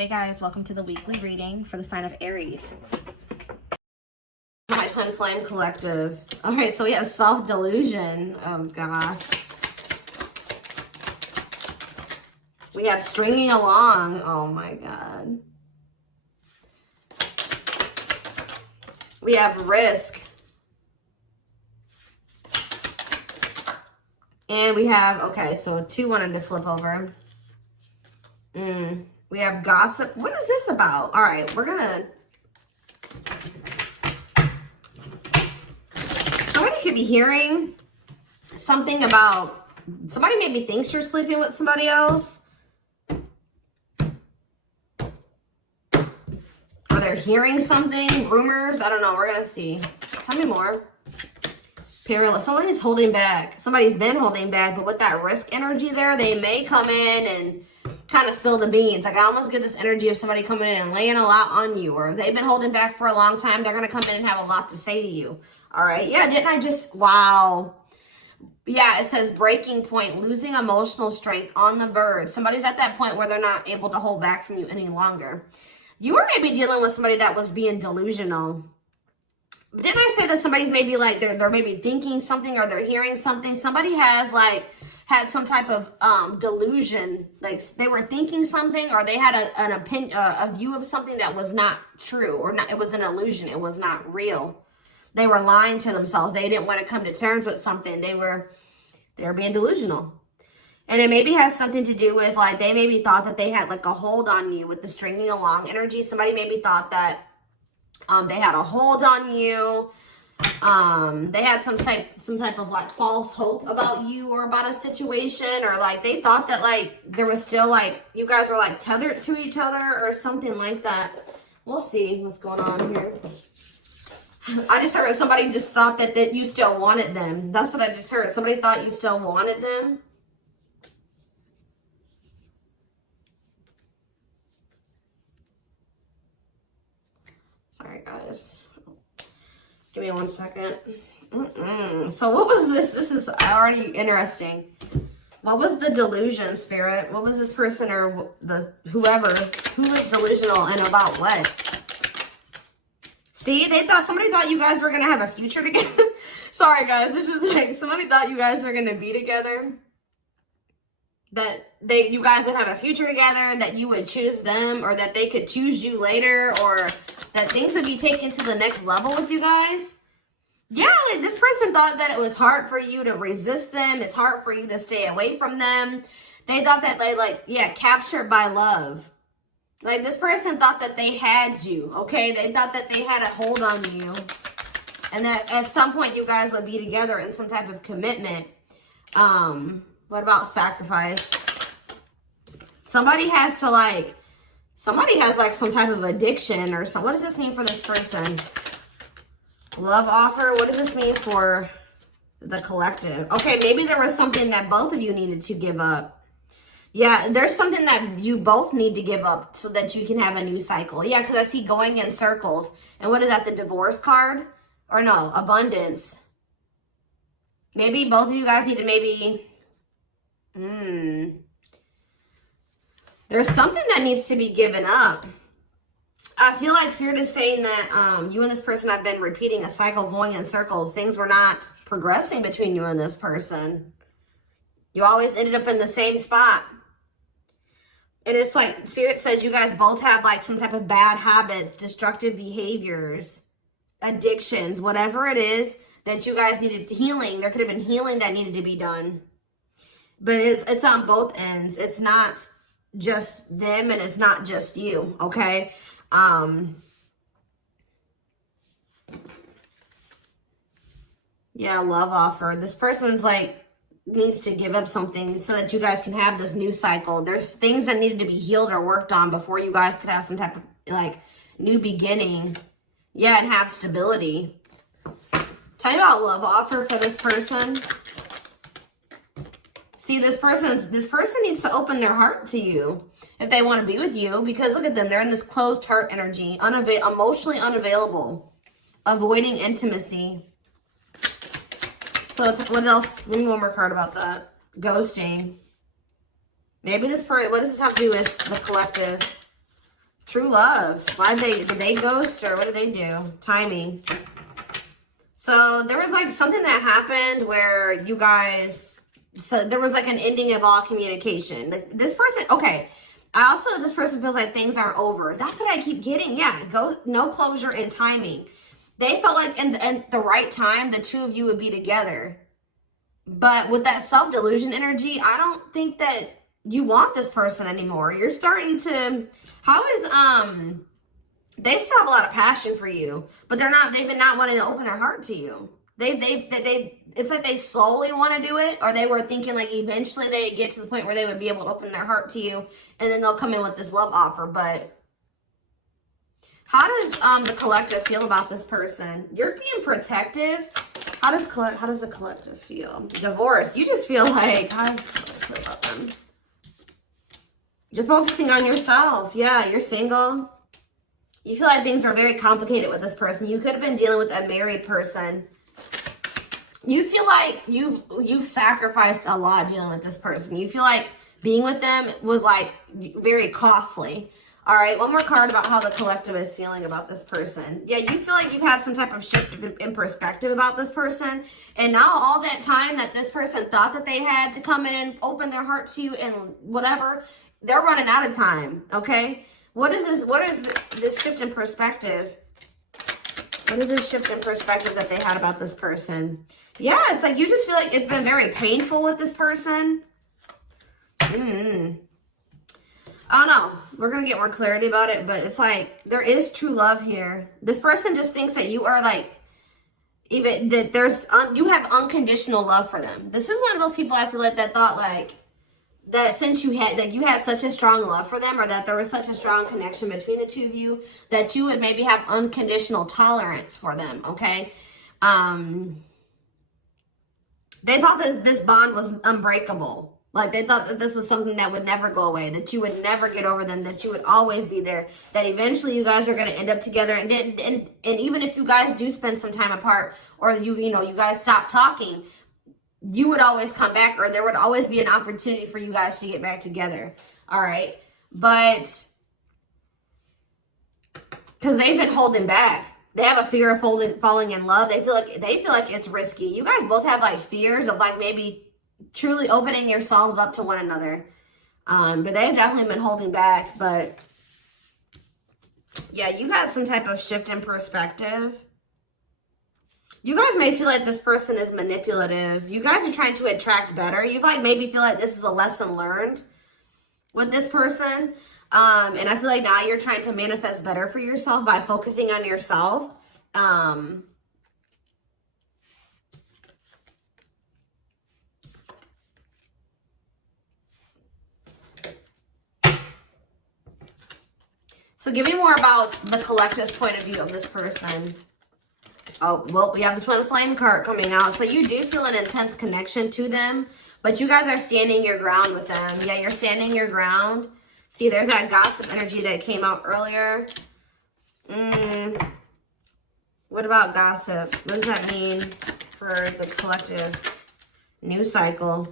Hey guys, welcome to the weekly reading for the sign of Aries. My Twin Flame Collective. Okay, so we have self-delusion. Oh gosh. We have stringing along. Oh my god. We have risk. And we have, okay, so two wanted to flip over. We have gossip. What is this about? All right, we're gonna... Somebody could be hearing something about... Somebody maybe thinks you're sleeping with somebody else. Or they're hearing something, rumors. I don't know, we're gonna see. Tell me more. Perilous. Somebody's holding back. Somebody's been holding back, but with that risk energy there, they may come in and kind of spill the beans. Like I almost get this energy of somebody coming in and laying a lot on you, or if they've been holding back for a long time, they're going to come in and have a lot to say to you. All right. Yeah. Didn't I just, wow. Yeah. It says breaking point, losing emotional strength, on the verge. Somebody's at that point where they're not able to hold back from you any longer. You were maybe dealing with somebody that was being delusional. Didn't I say that somebody's maybe like, they're maybe thinking something or they're hearing something? Somebody has like, had some type of delusion, like they were thinking something, or they had an opinion, a view of something that was not true, or not. It was an illusion. It was not real. They were lying to themselves. They didn't want to come to terms with something. They were being delusional, and it maybe has something to do with like they maybe thought that they had like a hold on you with the stringing along energy. Somebody maybe thought that they had a hold on you. They had some type of like false hope about you or about a situation, or like they thought that like there was still like you guys were like tethered to each other or something like that. We'll see what's going on here. I just heard somebody just thought that you still wanted them. That's what I just heard. Somebody thought you still wanted them. Sorry guys. Give me 1 second. So what was this? This is already interesting. What was the delusion, Spirit? What was this person or the whoever who was delusional and about what? See, somebody thought you guys were gonna have a future together. Sorry guys, this is like somebody thought you guys were gonna be together. That you guys would have a future together, that you would choose them, or that they could choose you later, or that things would be taken to the next level with you guys. Yeah, like this person thought that it was hard for you to resist them. It's hard for you to stay away from them. They thought that captured by love. Like this person thought that they had you, okay? They thought that they had a hold on you. And that at some point you guys would be together in some type of commitment. What about sacrifice? Somebody has some type of addiction or something. What does this mean for this person? Love offer. What does this mean for the collective? Okay, maybe there was something that both of you needed to give up. Yeah, there's something that you both need to give up so that you can have a new cycle. Yeah, because I see going in circles. And what is that, the divorce card? Or no, abundance. Maybe both of you guys need to maybe... There's something that needs to be given up. I feel like Spirit is saying that you and this person have been repeating a cycle, going in circles. Things were not progressing between you and this person. You always ended up in the same spot. And it's like Spirit says you guys both have like some type of bad habits, destructive behaviors, addictions, whatever it is that you guys needed healing. There could have been healing that needed to be done. But it's on both ends. It's not just them and it's not just you, okay? Yeah, love offer. This person's like needs to give up something so that you guys can have this new cycle. There's things that needed to be healed or worked on before you guys could have some type of like new beginning. Yeah, and have stability. Tell me about love offer for this person. See, this person needs to open their heart to you if they want to be with you, because look at them. They're in this closed heart energy, emotionally unavailable, avoiding intimacy. So what else? Give me one more card about that. Ghosting. Maybe this person, what does this have to do with the collective? True love. Did they ghost or what did they do? Timing. So there was like something that happened where you guys, so there was like an ending of all communication. Like this person, okay. This person feels like things are over. That's what I keep getting. Yeah, no closure and timing. They felt like in the right time, the two of you would be together. But with that self-delusion energy, I don't think that you want this person anymore. You're starting to, they still have a lot of passion for you, but they've been not wanting to open their heart to you. It's like they slowly want to do it, or they were thinking like eventually they get to the point where they would be able to open their heart to you, and then they'll come in with this love offer. But how does the collective feel about this person? You're being protective. How does the collective feel? Divorce. You just feel like, how does the collective feel about them? You're focusing on yourself. Yeah, you're single. You feel like things are very complicated with this person. You could have been dealing with a married person. You feel like you've sacrificed a lot dealing with this person. You feel like being with them was like very costly. All right, one more card about how the collective is feeling about this person. Yeah, you feel like you've had some type of shift in perspective about this person. And now all that time that this person thought that they had to come in and open their heart to you and whatever, they're running out of time, okay? What is this shift in perspective? What is this shift in perspective that they had about this person? Yeah, it's like you just feel like it's been very painful with this person. I don't know. We're going to get more clarity about it, but it's like there is true love here. This person just thinks that you are like, even that you have unconditional love for them. This is one of those people I feel like that thought like, that since you had such a strong love for them, or that there was such a strong connection between the two of you, that you would maybe have unconditional tolerance for them, okay? They thought that this bond was unbreakable. Like they thought that this was something that would never go away, that you would never get over them, that you would always be there, that eventually you guys are going to end up together. And even if you guys do spend some time apart, or you guys stop talking, you would always come back, or there would always be an opportunity for you guys to get back together. All right. But because they've been holding back. They have a fear of falling in love. They feel like it's risky. You guys both have like fears of like maybe truly opening yourselves up to one another. But they've definitely been holding back. But yeah, you've had some type of shift in perspective. You guys may feel like this person is manipulative. You guys are trying to attract better. You like maybe feel like this is a lesson learned with this person. And I feel like now you're trying to manifest better for yourself by focusing on yourself. So give me more about the collective's point of view of this person. Oh, well, we have the Twin Flame card coming out. So you do feel an intense connection to them, but you guys are standing your ground with them. Yeah, you're standing your ground. See, there's that gossip energy that came out earlier. What about gossip? What does that mean for the collective? New cycle.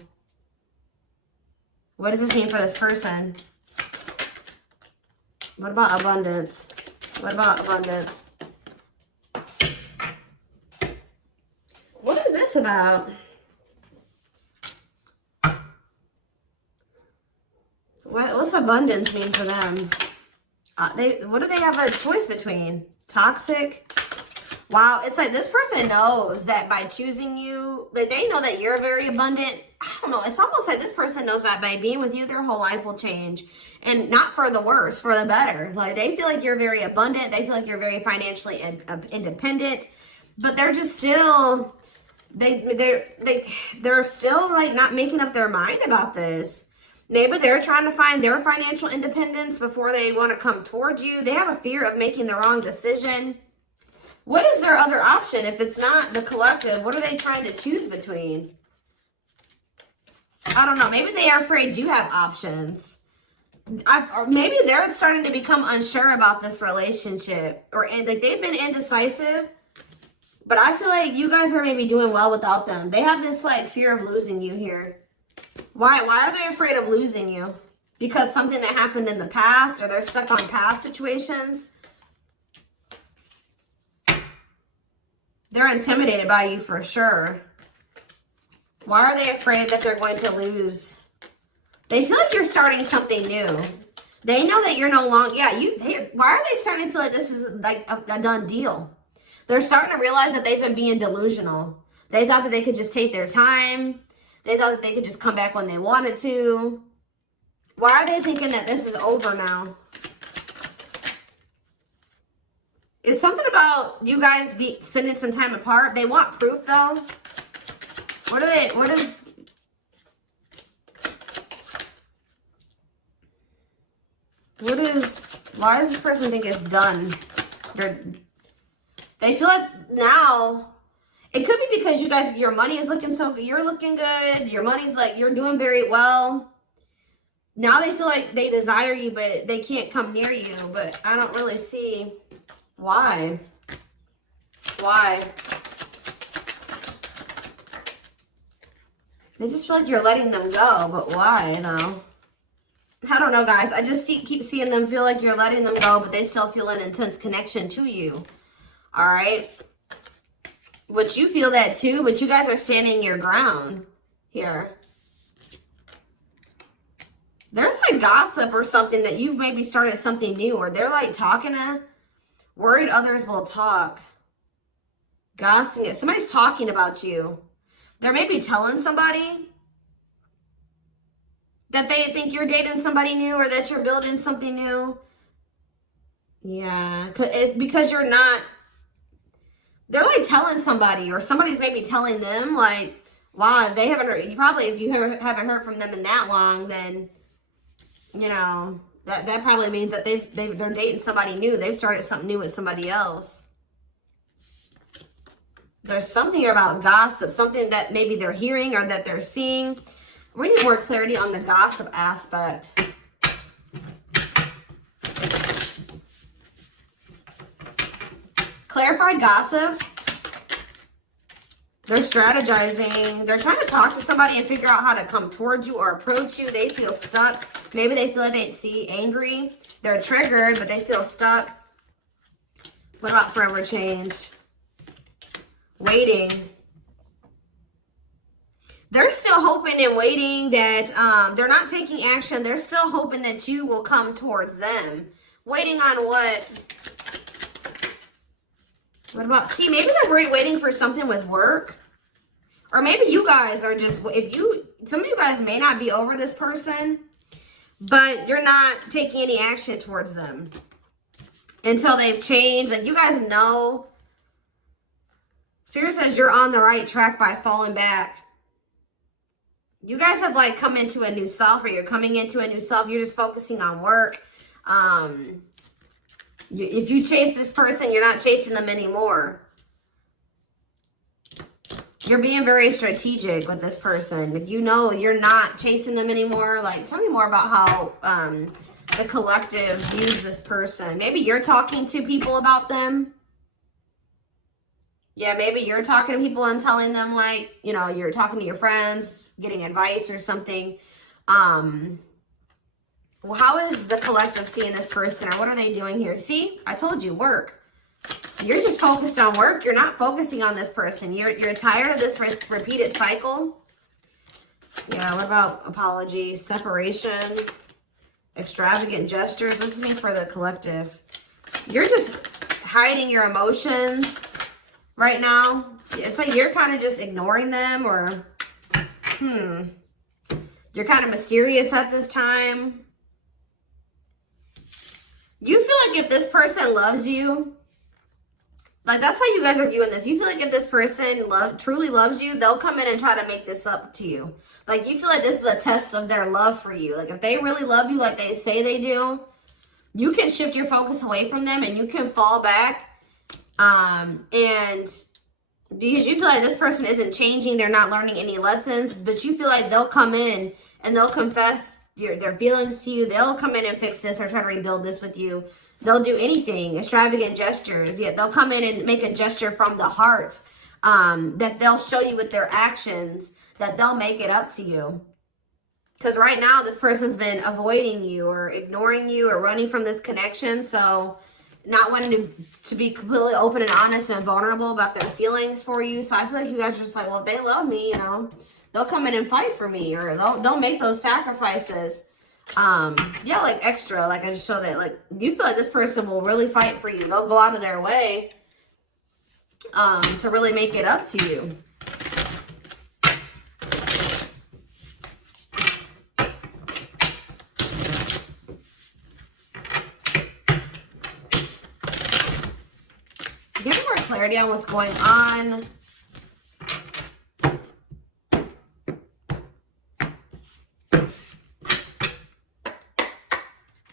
What does this mean for this person? What about abundance? What about abundance? What is this about? What's abundance mean for them? What do they have a choice between? Toxic? Wow, it's like this person knows that by choosing you, that they know that you're very abundant. I don't know. It's almost like this person knows that by being with you, their whole life will change. And not for the worse, for the better. Like they feel like you're very abundant. They feel like you're very financially independent. But they're just still, they're still like not making up their mind about this. Maybe they're trying to find their financial independence before they want to come towards you. They have a fear of making the wrong decision. What is their other option if it's not the collective? What are they trying to choose between? I don't know. Maybe they are afraid you have options. Or maybe they're starting to become unsure about this relationship. And like they've been indecisive. But I feel like you guys are maybe doing well without them. They have this like fear of losing you here. Why are they afraid of losing you? because something that happened in the past, or they're stuck on past situations. They're intimidated by you for sure. Why are they afraid that they're going to lose? They feel like you're starting something new. They know that you're no longer, why are they starting to feel like this is like a done deal? They're starting to realize that they've been being delusional. They thought that they could just take their time. They thought that they could just come back when they wanted to. Why are they thinking that this is over now? It's something about you guys spending some time apart. They want proof though. Why does this person think it's done? They feel like now, it could be because you guys, your money is looking so good. You're looking good. Your money's like, you're doing very well. Now they feel like they desire you, but they can't come near you. But I don't really see why. Why? They just feel like you're letting them go, but why, though? I don't know, guys. I just keep seeing them feel like you're letting them go, but they still feel an intense connection to you. All right? Which you feel that too, but you guys are standing your ground here. There's like gossip or something that you've maybe started something new, or they're like talking to, worried others will talk. Gossiping. Somebody's talking about you. They're maybe telling somebody that they think you're dating somebody new, or that you're building something new. Yeah, because you're not. They're like telling somebody, or somebody's maybe telling them, like, wow, if they haven't heard, if you haven't heard from them in that long, then, you know, that probably means that they're dating somebody new. They've started something new with somebody else. There's something about gossip, something that maybe they're hearing or that they're seeing. We need more clarity on the gossip aspect. Clarify gossip. They're strategizing. They're trying to talk to somebody and figure out how to come towards you or approach you. They feel stuck. Maybe they feel like they see angry. They're triggered, but they feel stuck. What about forever change? Waiting. They're still hoping and waiting that they're not taking action. They're still hoping that you will come towards them. Waiting on what? What about, see, maybe they're waiting for something with work. Or maybe you guys are just, some of you guys may not be over this person, but you're not taking any action towards them until they've changed. Like, you guys know. Spirit says you're on the right track by falling back. You guys have like come into a new self, or you're coming into a new self. You're just focusing on work. If you chase this person, you're not chasing them anymore. You're being very strategic with this person. You know you're not chasing them anymore. Like, tell me more about how the collective views this person. Maybe you're talking to people about them. Yeah, maybe you're talking to people and telling them, like, you know, you're talking to your friends, getting advice or something. Well, how is the collective seeing this person, or what are they doing here? See, I told you, work. You're just focused on work. You're not focusing on this person. You're tired of this repeated cycle. Yeah, what about apologies, separation, extravagant gestures? What does this mean for the collective? You're just hiding your emotions right now. It's like you're kind of just ignoring them, or you're kind of mysterious at this time. You feel like if this person loves you, like, that's how you guys are viewing this. You feel like if this person truly loves you, they'll come in and try to make this up to you. Like, you feel like this is a test of their love for you. Like, if they really love you like they say they do, you can shift your focus away from them and you can fall back. And because you feel like this person isn't changing, they're not learning any lessons, but you feel like they'll come in and they'll confess their feelings to you. They'll come in and fix this or try to rebuild this with you. They'll do anything, extravagant gestures. Yeah, they'll come in and make a gesture from the heart that they'll show you with their actions, that they'll make it up to you. Because right now, this person's been avoiding you or ignoring you or running from this connection. So not wanting to be completely open and honest and vulnerable about their feelings for you. So I feel like you guys are just like, well, if they love me, you know, they'll come in and fight for me, or they'll make those sacrifices. Yeah, like extra. Like I just show that, like, you feel like this person will really fight for you. They'll go out of their way to really make it up to you. Give me more clarity on what's going on.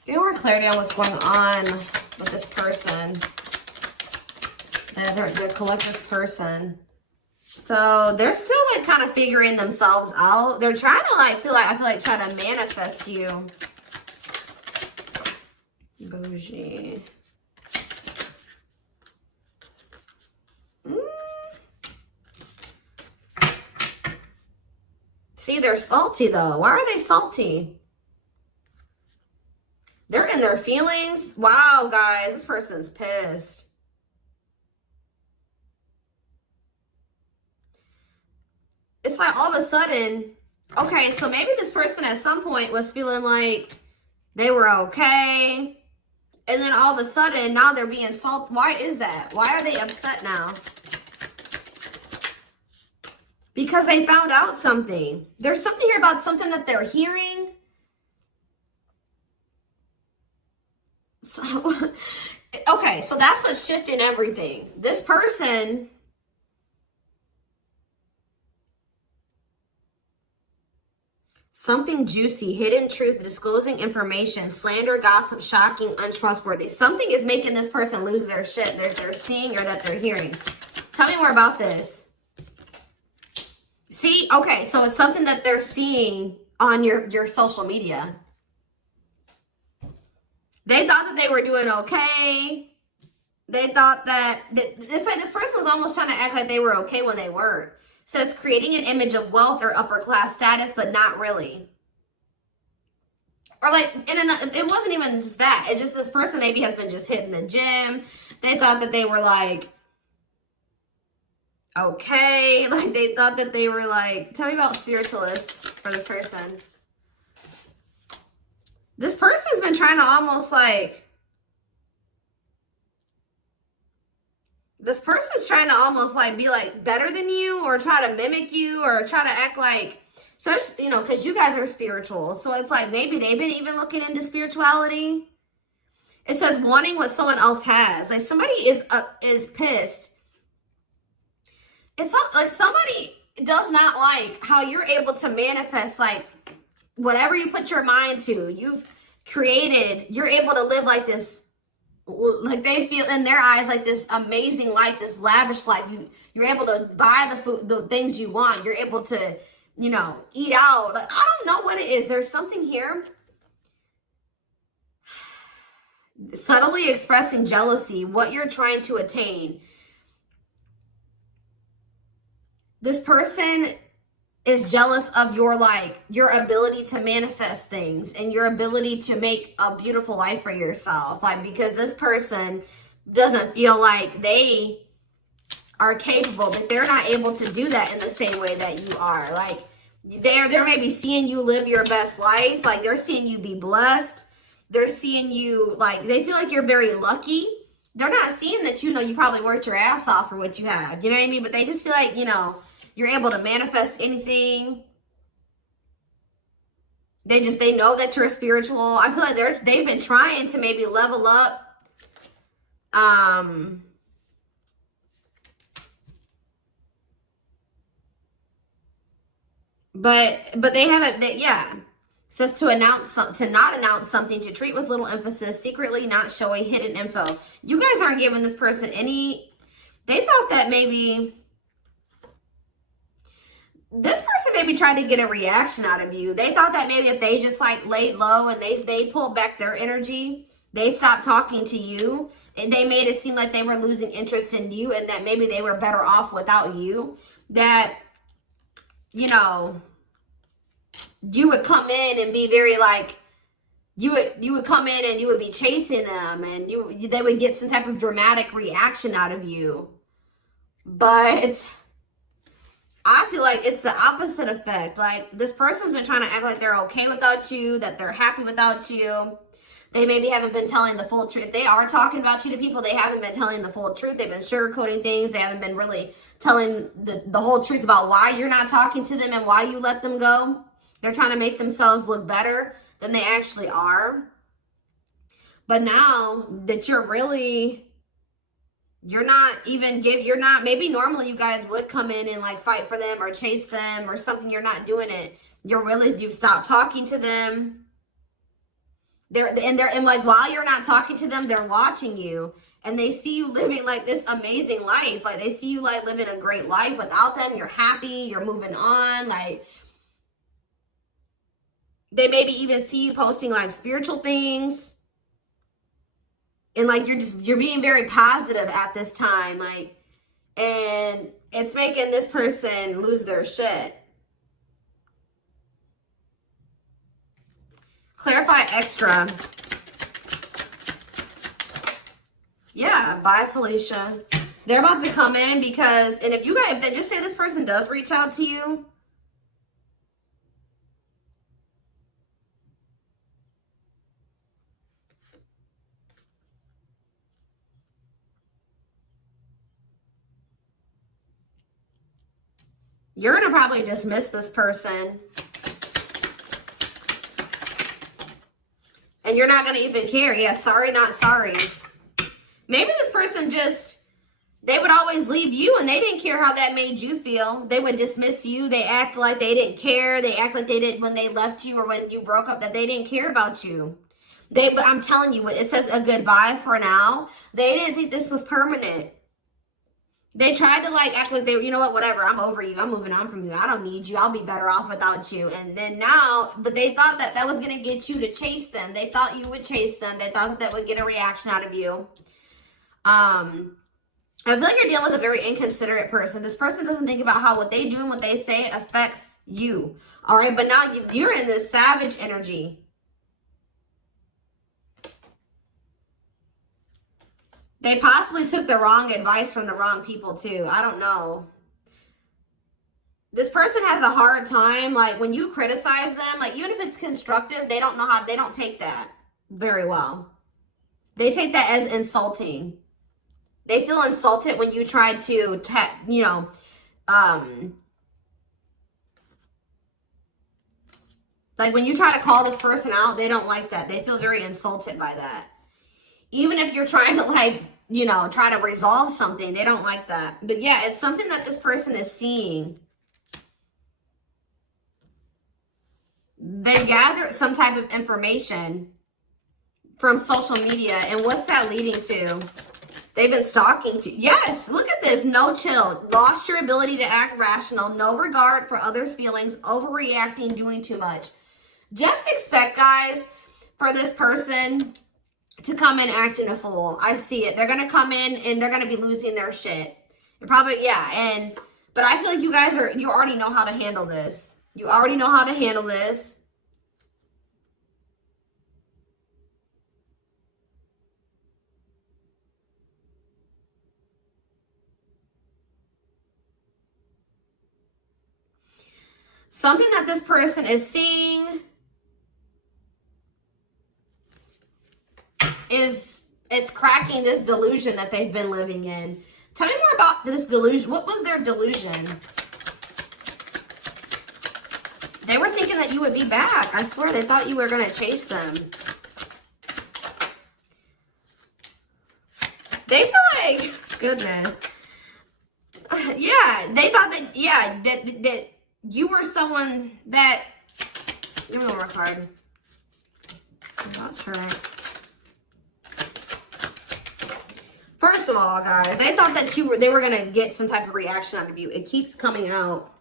Give me more clarity on what's going on with this person. Their collective person. So they're still like kind of figuring themselves out. They're trying to like I feel like try to manifest you. Bougie. See, they're salty though. Why are they salty? They're in their feelings. Wow, guys, this person's pissed. It's like all of a sudden, okay, so maybe this person at some point was feeling like they were okay. And then all of a sudden, now they're being salty. Why is that? Why are they upset now? Because they found out something. There's something here about something that they're hearing. So, okay, so that's what's shifting everything. This person, something juicy, hidden truth, disclosing information, slander, gossip, shocking, untrustworthy. Something is making this person lose their shit. They're seeing or that they're hearing. Tell me more about this. See, okay, so it's something that they're seeing on your social media. They thought that they were doing okay. They thought that, it's like this person was almost trying to act like they were okay when they weren't. It says creating an image of wealth or upper class status, but not really. Or like, it wasn't even just that. It just, this person maybe has been just hitting the gym. They thought that they were like, okay. Like they thought that they were like, tell me about spiritualists for this person. This person's been trying to almost like, this person's trying to almost like be like better than you, or try to mimic you, or try to act like, you know, because you guys are spiritual. So it's like maybe they've been even looking into spirituality. It says wanting what someone else has. Like somebody is pissed. It's not like somebody does not like how you're able to manifest like whatever you put your mind to. You've created, you're able to live like this, like they feel in their eyes like this amazing life, this lavish life. You're able to buy the food, the things you want. You're able to, you know, eat out. Like, I don't know what it is. There's something here. Subtly expressing jealousy, what you're trying to attain. This person is jealous of your, like, your ability to manifest things and your ability to make a beautiful life for yourself. Like, because this person doesn't feel like they are capable, that they're not able to do that in the same way that you are. Like, they're maybe seeing you live your best life. Like, they're seeing you be blessed. They're seeing you, like, they feel like you're very lucky. They're not seeing that, you know, you probably worked your ass off for what you have. You know what I mean? But they just feel like, you know, you're able to manifest anything. They know that you're spiritual. I feel like they've been trying to maybe level up. But they haven't, yeah. It says to not announce something, to treat with little emphasis, secretly not showing hidden info. You guys aren't giving this person any, they thought that maybe this person maybe tried to get a reaction out of you. They thought that maybe if they just like laid low and they pulled back their energy, they stopped talking to you, and they made it seem like they were losing interest in you, and that maybe they were better off without you. That, you know, you would come in and be very like, you would come in and you would be chasing them, and they would get some type of dramatic reaction out of you. But I feel like it's the opposite effect. Like, this person's been trying to act like they're okay without you, that they're happy without you. They maybe haven't been telling the full truth. They are talking about you to people. They haven't been telling the full truth. They've been sugarcoating things. They haven't been really telling the whole truth about why you're not talking to them and why you let them go. They're trying to make themselves look better than they actually are. But now that maybe normally you guys would come in and like fight for them or chase them or something. You're not doing it. You've stopped talking to them. And like, while you're not talking to them, they're watching you, and they see you living like this amazing life. Like, they see you like living a great life without them. You're happy, you're moving on. Like, they maybe even see you posting like spiritual things. And like, you're being very positive at this time. Like, and it's making this person lose their shit. Clarify extra. Yeah, bye, Felicia. They're about to come in because, and if they just say this person does reach out to you, you're going to probably dismiss this person. And you're not going to even care. Yeah, sorry, not sorry. Maybe this person they would always leave you and they didn't care how that made you feel. They would dismiss you. They act like they didn't care. They act like they didn't when they left you or when you broke up, that they didn't care about you. But I'm telling you, it says a goodbye for now. They didn't think this was permanent. They tried to like act like you know what, whatever, I'm over you. I'm moving on from you. I don't need you. I'll be better off without you. And then now, but they thought that was going to get you to chase them. They thought you would chase them. They thought that would get a reaction out of you. I feel like you're dealing with a very inconsiderate person. This person doesn't think about how what they do and what they say affects you. All right, but now you're in this savage energy. They possibly took the wrong advice from the wrong people too. I don't know. This person has a hard time, like when you criticize them, like even if it's constructive, they don't take that very well. They take that as insulting. They feel insulted when you try to, like when you try to call this person out, they don't like that. They feel very insulted by that. Even if you're trying to like, try to resolve something, they don't like that. But yeah, it's something that this person is seeing. They've gathered some type of information from social media. And what's that leading to? They've been stalking you. Yes, look at this. No chill. Lost your ability to act rational. No regard for others' feelings. Overreacting, doing too much. Just expect, guys, for this person to come in acting a fool. I see it. They're going to come in and they're going to be losing their shit. They're probably, yeah. But I feel like you already know how to handle this. You already know how to handle this. Something that this person is seeing is cracking this delusion that they've been living in. Tell me more about this delusion. What was their delusion? They were thinking that you would be back. I swear, they thought you were going to chase them. They feel like, goodness. Yeah, they thought that, yeah, that you were someone that, give me one more card. I'll try. First of all, guys, they thought that they were going to get some type of reaction out of you. It keeps coming out.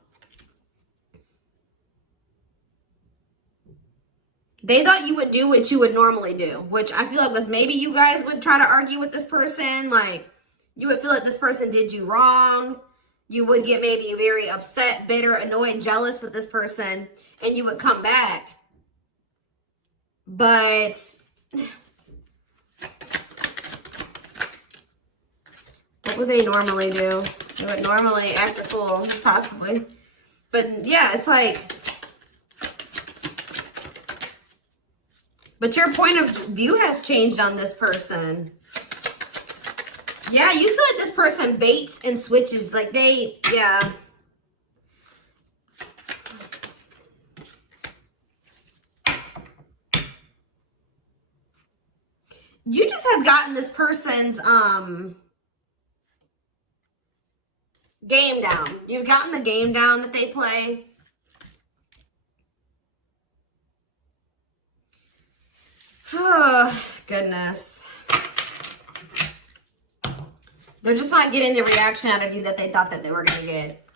They thought you would do what you would normally do, which I feel like was maybe you guys would try to argue with this person. Like, you would feel like this person did you wrong. You would get maybe very upset, bitter, annoyed, jealous with this person, and you would come back. But what would they normally do? They would normally act a fool, possibly. But yeah, it's like, but your point of view has changed on this person. Yeah, you feel like this person baits and switches. Like they, yeah. You just have gotten this person's game down. You've gotten the game down that they play. Oh, goodness. They're just not getting the reaction out of you that they thought that they were going to get.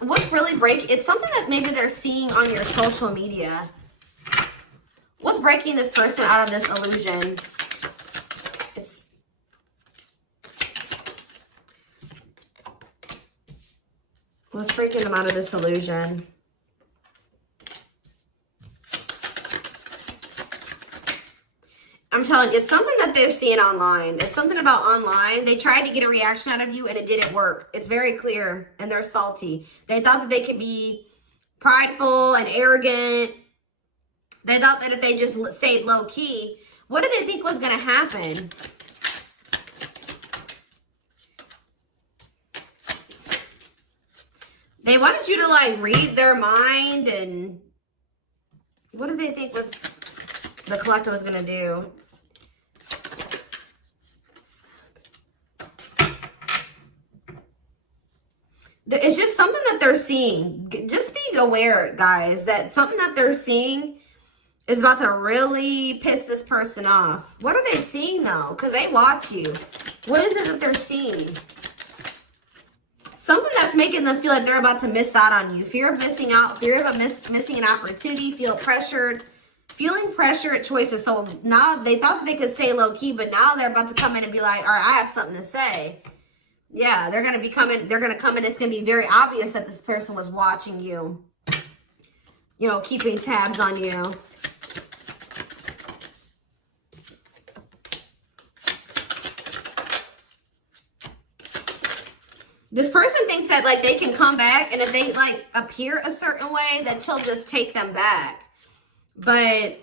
What's really breaking? It's something that maybe they're seeing on your social media. What's breaking this person out of this illusion? What's breaking them out of this illusion? I'm telling you, it's something that they're seeing online. It's something about online. They tried to get a reaction out of you and it didn't work. It's very clear and they're salty. They thought that they could be prideful and arrogant. They thought that if they just stayed low key, what did they think was going to happen? They wanted you to like read their mind, and what did they think was the collective was going to do? It's just something that they're seeing. Just be aware, guys, that something that they're seeing is about to really piss this person off. What are they seeing, though? Because they watch you. What is it that they're seeing? Something that's making them feel like they're about to miss out on you. Fear of missing out. Fear of missing an opportunity. Feel pressured. Feeling pressure at choices. So now they thought that they could stay low-key, but now they're about to come in and be like, all right, I have something to say. Yeah, they're going to be coming. They're going to come in. It's going to be very obvious that this person was watching you. You know, keeping tabs on you. This person thinks that, like, they can come back, and if they, like, appear a certain way, that she'll just take them back. But,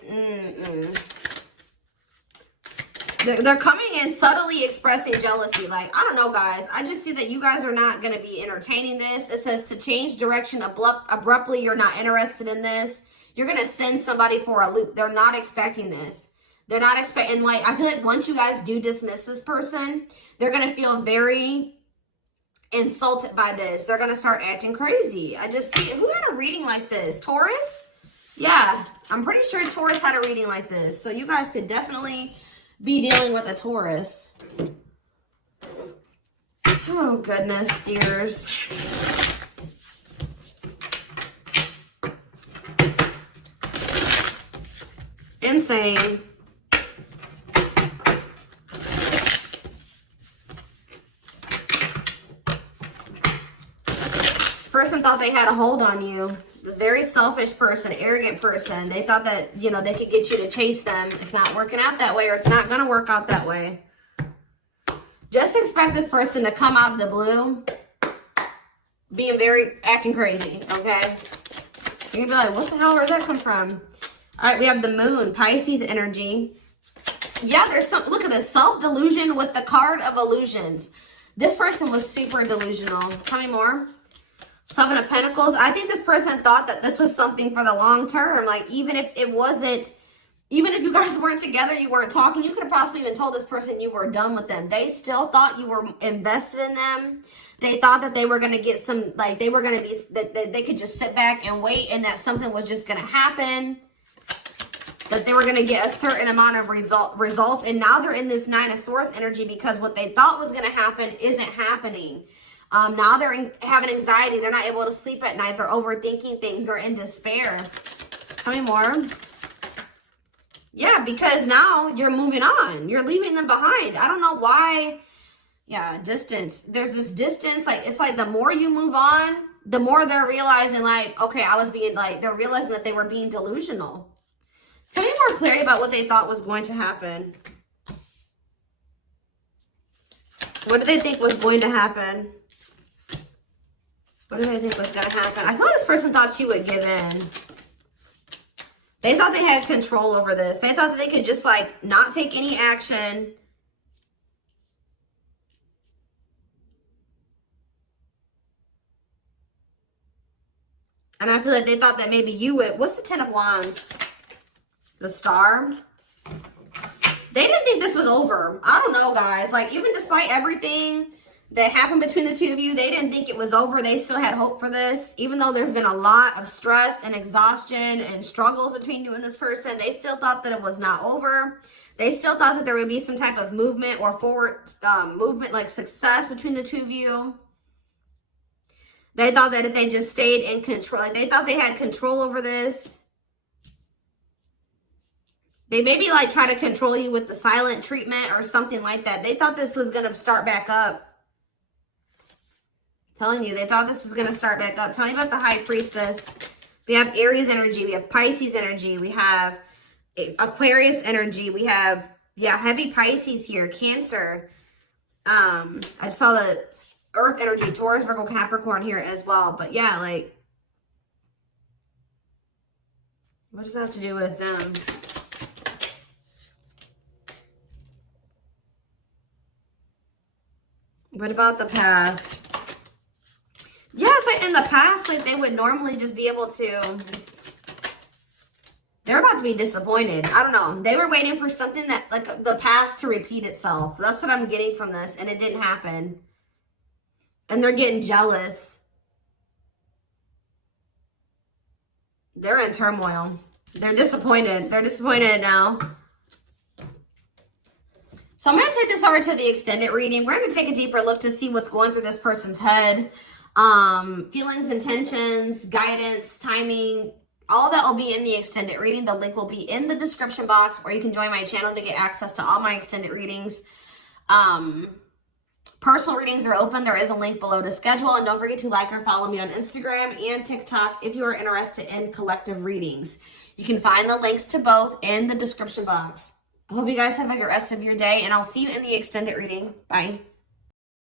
They're coming in subtly expressing jealousy. Like, I don't know, guys. I just see that you guys are not going to be entertaining this. It says to change direction abruptly. You're not interested in this. You're going to send somebody for a loop. They're not expecting this. They're not expecting, like, I feel like once you guys do dismiss this person, they're going to feel very insulted by this. They're going to start acting crazy. I just see, who had a reading like this? Taurus? Yeah, I'm pretty sure Taurus had a reading like this. So you guys could definitely be dealing with a Taurus. Oh, goodness, dears. Insane. This person thought they had a hold on you. This very selfish person, arrogant person. They thought that, you know, they could get you to chase them. It's not working out that way, or it's not going to work out that way. Just expect this person to come out of the blue being acting crazy, okay? You're going to be like, what the hell, where'd that come from? All right, we have the moon, Pisces energy. Yeah, there's some, look at this, self-delusion with the card of illusions. This person was super delusional. Tell me more. Seven of Pentacles. I think this person thought that this was something for the long term. Like, even if it wasn't, even if you guys weren't together, you weren't talking, you could have possibly even told this person you were done with them. They still thought you were invested in them. They thought that they were going to get some, like, they were going to be, that they could just sit back and wait, and that something was just going to happen. That they were going to get a certain amount of results. And now they're in this Nine of Swords energy because what they thought was going to happen isn't happening. Now they're having anxiety. They're not able to sleep at night. They're overthinking things. They're in despair. Tell me more. Yeah, because now you're moving on. You're leaving them behind. I don't know why Yeah, distance. There's this distance, like, it's like the more you move on, the more they're realizing, like, okay, I was being, like, they're realizing that they were being delusional. Tell me more clarity about what they thought was going to happen. What did they think was going to happen? What did they think was going to happen? I feel like this person thought you would give in. They thought they had control over this. They thought that they could just, like, not take any action. And I feel like they thought that maybe you would. What's the 10 of Wands? The Star. They didn't think this was over. I don't know, guys. Like, even despite everything that happened between the two of you, they didn't think it was over. They still had hope for this. Even though there's been a lot of stress and exhaustion and struggles between you and this person, they still thought that it was not over. They still thought that there would be some type of movement or forward movement, like success between the two of you. They thought that if they just stayed in control, like they thought they had control over this. They maybe like try to control you with the silent treatment or something like that. They thought this was going to start back up. Telling you, they thought this was going to start back up. Tell me about the High Priestess. We have Aries energy. We have Pisces energy. We have Aquarius energy. We have, yeah, heavy Pisces here. Cancer. I saw the Earth energy, Taurus, Virgo, Capricorn here as well. But yeah, like, what does that have to do with them? What about the past? Yeah, it's like in the past, like they would normally just be able to, they're about to be disappointed. I don't know. They were waiting for something that, like the past to repeat itself. That's what I'm getting from this. And it didn't happen. And they're getting jealous. They're in turmoil. They're disappointed. They're disappointed now. So I'm going to take this over to the extended reading. We're going to take a deeper look to see what's going through this person's head. Feelings, intentions, guidance, timing, all that will be in the extended reading. The link will be in the description box, or you can join my channel to get access to all my extended readings. Personal readings are open. There is a link below to schedule. And don't forget to like or follow me on Instagram and TikTok if you are interested in collective readings. You can find the links to both in the description box. I hope you guys have a good rest of your day, and I'll see you in the extended reading. Bye.